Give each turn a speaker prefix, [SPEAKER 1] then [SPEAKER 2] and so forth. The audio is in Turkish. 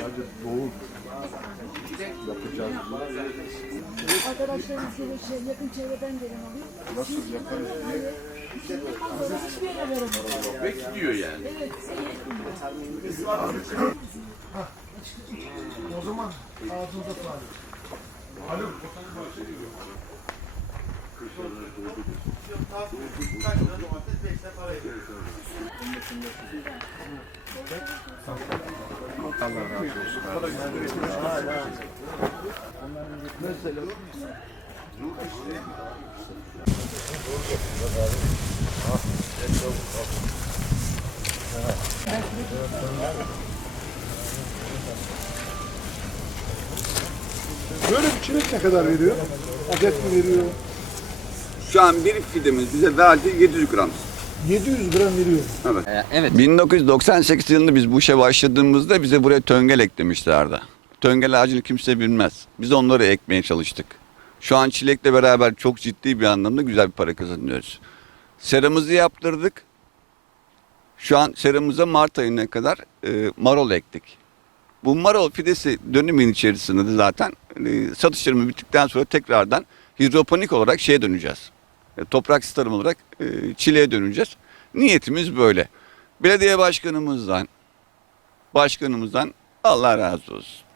[SPEAKER 1] Sadece doğu
[SPEAKER 2] yapacağız. Arkadaşlarımız gelir, şey, yakın çevreden gelen oluyor. Nasıl yaparız diye Hiçbir yere veremiyorlar.
[SPEAKER 3] Ve gidiyor yani. Evet. O zaman ağzınıza sağlık.
[SPEAKER 1] Böyle bir çilek ne kadar veriyor? Adet mi veriyor?
[SPEAKER 4] Şu an bir fidemiz bize verdiği 700 gram.
[SPEAKER 1] 700 gram veriyor.
[SPEAKER 5] Evet. 1998 yılında biz bu işe başladığımızda bize buraya töngel eklemişlerdi. Töngel ağacını kimse bilmez. Biz onları ekmeye çalıştık. Şu an çilekle beraber çok ciddi bir anlamda güzel bir para kazanıyoruz. Seramızı yaptırdık. Şu an seramıza Mart ayına kadar e, marol ektik. Bu marol fidesi dönemin içerisinde de zaten e, satışlarımız bittikten sonra tekrardan hidroponik olarak şeye döneceğiz. E, toprak tarım olarak e, çileğe döneceğiz. Niyetimiz böyle. Belediye başkanımızdan, başkanımızdan Allah razı olsun.